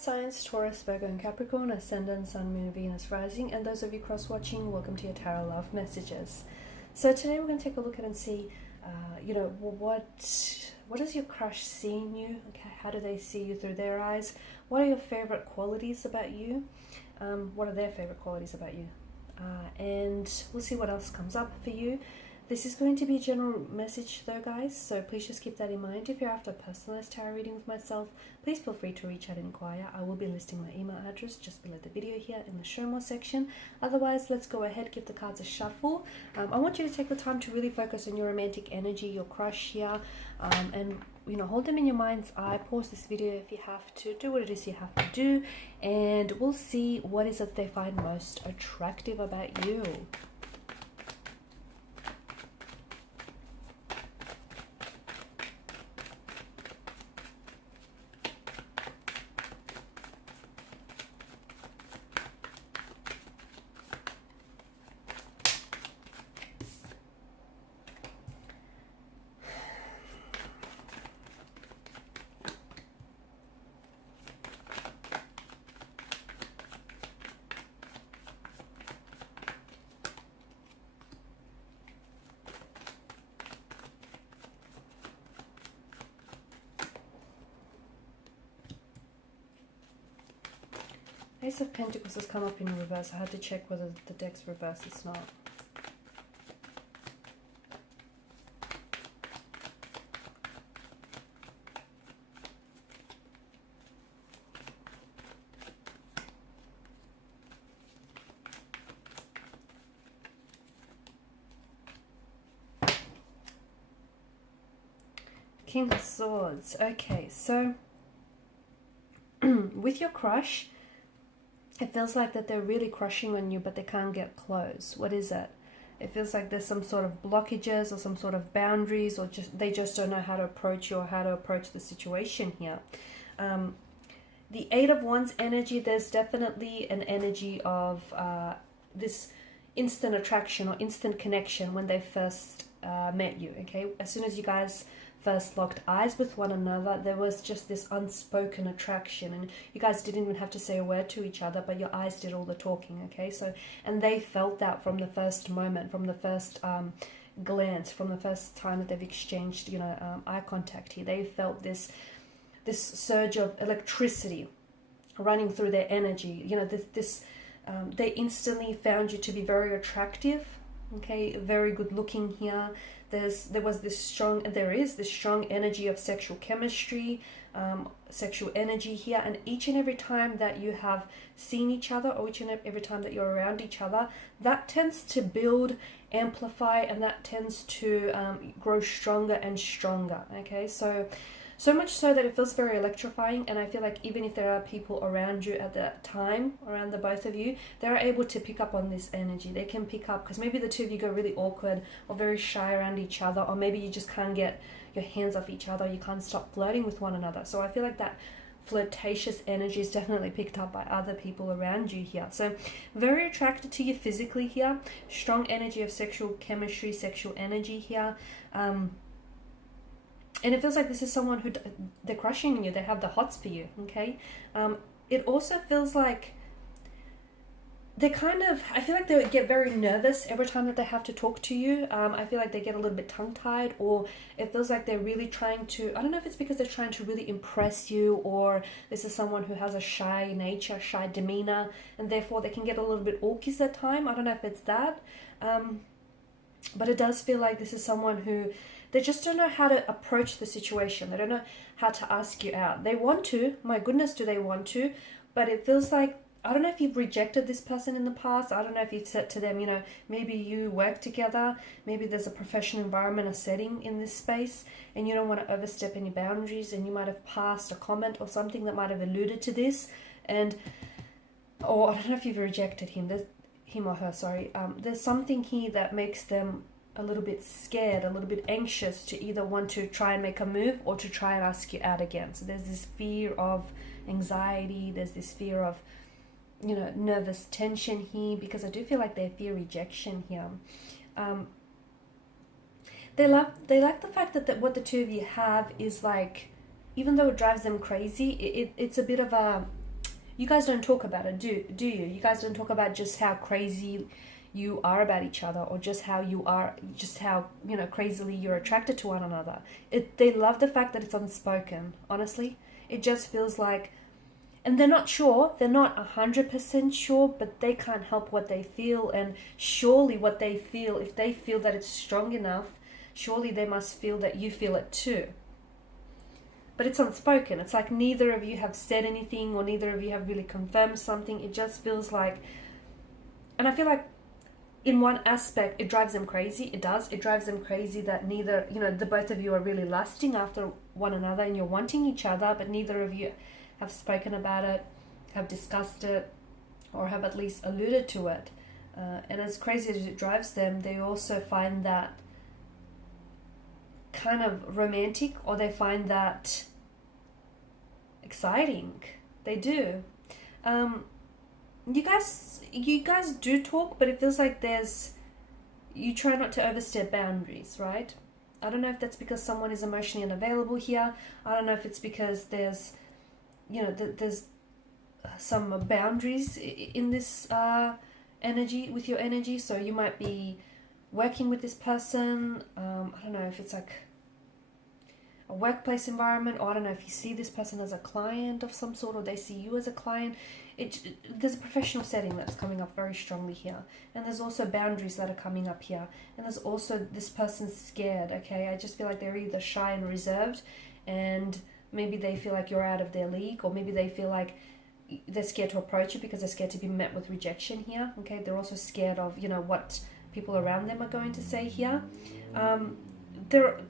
earth signs, Taurus, Virgo and Capricorn, ascendant, sun, moon, Venus, rising, and those of you cross-watching, welcome to your tarot love messages. So today we're going to take a look at and see, what does your crush see in you? Okay, how do they see you through their eyes? What are your favorite qualities about you? What are their favorite qualities about you? And we'll see what else comes up for you. This is going to be a general message though, guys, so please just keep that in mind. If you're after a personalized tarot reading with myself, please feel free to reach out and inquire. I will be listing my email address just below the video here in the show more section. Otherwise, let's go ahead, give the cards a shuffle. I want you to take the time to really focus on your romantic energy, your crush here, and hold them in your mind's eye. Pause this video if you have to, do what it is you have to do, and we'll see what is it they find most attractive about you. Ace of Pentacles has come up in reverse. I had to check whether the deck's reversed. It's not. King of Swords. Okay, so with your crush, it feels like that they're really crushing on you, but they can't get close. What is it? It feels like there's some sort of blockages or some sort of boundaries, or they just don't know how to approach you or how to approach the situation here. The Eight of Wands energy, there's definitely an energy of this instant attraction or instant connection when they first met you, okay? As soon as you guys first locked eyes with one another, there was just this unspoken attraction, and you guys didn't even have to say a word to each other, but your eyes did all the talking, okay? So, and they felt that from the first moment, from the first glance, from the first time that they've exchanged, eye contact here. They felt this surge of electricity running through their energy. They instantly found you to be very attractive, okay, very good looking here. There is this strong energy of sexual chemistry, sexual energy here, and each and every time that you have seen each other, or each and every time that you're around each other, that tends to build, amplify, and that tends to grow stronger and stronger, okay? So much so that it feels very electrifying, and I feel like even if there are people around you at that time, around the both of you, they're able to pick up on this energy. They can pick up, because maybe the two of you go really awkward or very shy around each other, or maybe you just can't get your hands off each other, you can't stop flirting with one another. So I feel like that flirtatious energy is definitely picked up by other people around you here. So very attracted to you physically here, strong energy of sexual chemistry, sexual energy here. And it feels like this is someone who they're crushing on you. They have the hots for you, okay? It also feels like I feel like they get very nervous every time that they have to talk to you. I feel like they get a little bit tongue-tied, or it feels like they're really trying to, I don't know if it's because they're trying to really impress you, or this is someone who has a shy nature, shy demeanor, and therefore they can get a little bit awkward at time. I don't know if it's that. But it does feel like this is someone who, they just don't know how to approach the situation. They don't know how to ask you out. They want to, my goodness, do they want to? But it feels like, I don't know if you've rejected this person in the past. I don't know if you've said to them, maybe you work together. Maybe there's a professional environment, a setting in this space, and you don't want to overstep any boundaries, and you might have passed a comment or something that might have alluded to this. Or I don't know if you've rejected him. Him or her, sorry. There's something here that makes them a little bit scared, a little bit anxious to either want to try and make a move or to try and ask you out again. So there's this fear of anxiety, there's this fear of nervous tension here, because I do feel like they fear rejection here. They like the fact that what the two of you have is like, even though it drives them crazy, it's a bit of a you guys don't talk about it, do you? You guys don't talk about just how crazy you are about each other, or just how you are, just how, you know, crazily you're attracted to one another. They love the fact that it's unspoken, honestly. It just feels like, and they're not sure, they're not 100% sure, but they can't help what they feel. And surely what they feel, if they feel that it's strong enough, surely they must feel that you feel it too. But it's unspoken. It's like neither of you have said anything, or neither of you have really confirmed something. It just feels like, and I feel like in one aspect it drives them crazy. It does. It drives them crazy that neither, you know, the both of you are really lusting after one another and you're wanting each other, but neither of you have spoken about it, have discussed it, or have at least alluded to it. And as crazy as it drives them, they also find that kind of romantic, or they find that exciting. They do. You guys do talk, but it feels like you try not to overstep boundaries, right? I don't know if that's because someone is emotionally unavailable here. I don't know if it's because there's, you know, there's some boundaries in this energy, with your energy. So you might be working with this person. I don't know if it's like a workplace environment, or I don't know if you see this person as a client of some sort, or they see you as a client. There's a professional setting that's coming up very strongly here, and there's also boundaries that are coming up here, and there's also this person's scared. Okay, I just feel like they're either shy and reserved, and maybe they feel like you're out of their league, or maybe they feel like they're scared to approach you because they're scared to be met with rejection here. Okay, they're also scared of, you know, what people around them are going to say here.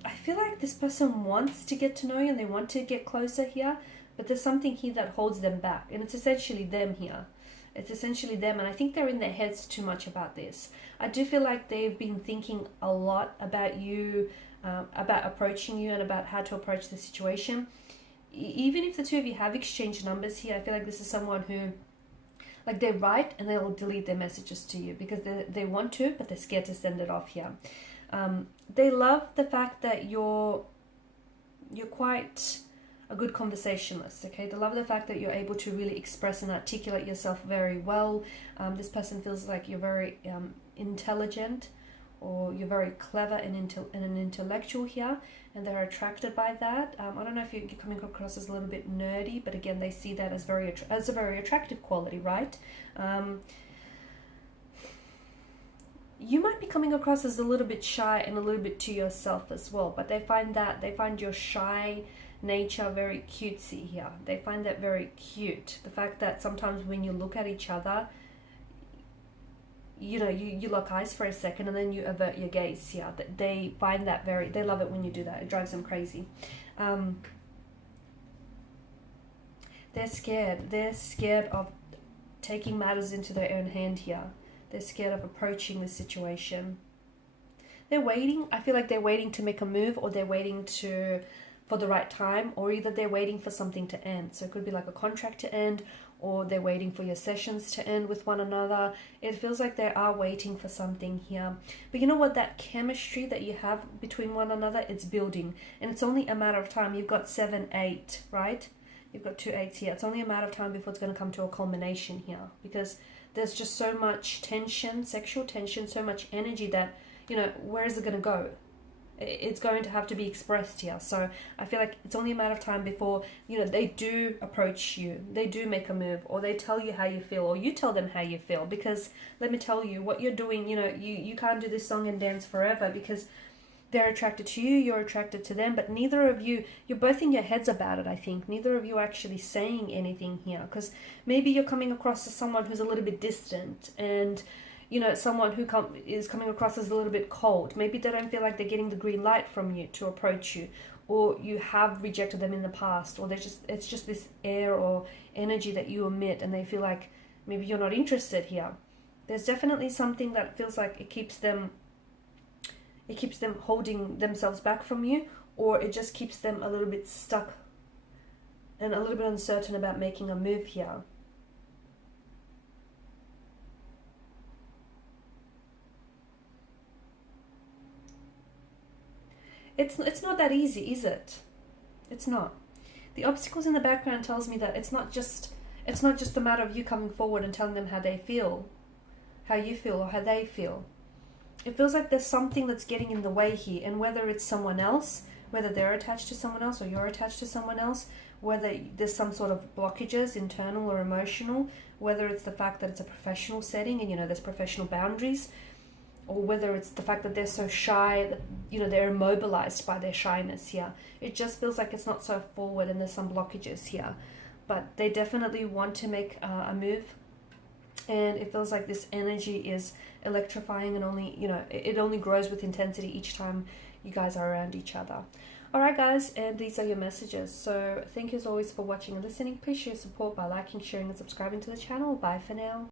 I feel like this person wants to get to know you and they want to get closer here, but there's something here that holds them back, and it's essentially them here. It's essentially them, and I think they're in their heads too much about this. I do feel like they've been thinking a lot about you, about approaching you, and about how to approach the situation. Even if the two of you have exchanged numbers here, I feel like this is someone who, like, they write and they'll delete their messages to you because they want to, but they're scared to send it off here. They love the fact that you're quite a good conversationalist, okay? They love the fact that you're able to really express and articulate yourself very well. This person feels like you're very intelligent, or you're very clever and an intellectual here, and they're attracted by that. I don't know if you're coming across as a little bit nerdy, but again, they see that as a very attractive quality, right? You might be coming across as a little bit shy and a little bit to yourself as well, but they find your shy nature very cutesy here. They find that very cute. The fact that sometimes when you look at each other, you know, you lock eyes for a second and then you avert your gaze here. They find that they love it when you do that. It drives them crazy. They're scared. They're scared of taking matters into their own hand here. They're scared of approaching the situation. They're waiting. I feel like they're waiting to make a move, or they're waiting for the right time, or either they're waiting for something to end. So it could be like a contract to end, or they're waiting for your sessions to end with one another. It feels like they are waiting for something here. But you know what? That chemistry that you have between one another, it's building. And it's only a matter of time. You've got 7, 8, right? You've got 2 8s here. It's only a matter of time before it's going to come to a culmination here, because there's just so much tension, sexual tension, so much energy that, you know, where is it going to go? It's going to have to be expressed here. So I feel like it's only a matter of time before, you know, they do approach you, they do make a move, or they tell you how you feel, or you tell them how you feel. Because let me tell you, what you're doing, you know, you can't do this song and dance forever, because they're attracted to you, you're attracted to them, but neither of you, you're both in your heads about it, I think. Neither of you are actually saying anything here, because maybe you're coming across as someone who's a little bit distant, and, you know, someone who is coming across as a little bit cold. Maybe they don't feel like they're getting the green light from you to approach you, or you have rejected them in the past, or it's just this air or energy that you emit, and they feel like maybe you're not interested here. There's definitely something that feels like it keeps them holding themselves back from you, or it just keeps them a little bit stuck and a little bit uncertain about making a move here. It's not that easy, is it? It's not. The obstacles in the background tells me that it's not just It's not just a matter of you coming forward and telling them how they feel, how you feel, or how they feel. It feels like there's something that's getting in the way here, and whether it's someone else, whether they're attached to someone else or you're attached to someone else, whether there's some sort of blockages, internal or emotional, whether it's the fact that it's a professional setting and, you know, there's professional boundaries, or whether it's the fact that they're so shy that, you know, they're immobilized by their shyness here. It just feels like it's not so forward and there's some blockages here. But they definitely want to make a move. And it feels like this energy is electrifying and only, you know, it only grows with intensity each time you guys are around each other. Alright guys, and these are your messages. So thank you as always for watching and listening. Please show your support by liking, sharing and subscribing to the channel. Bye for now.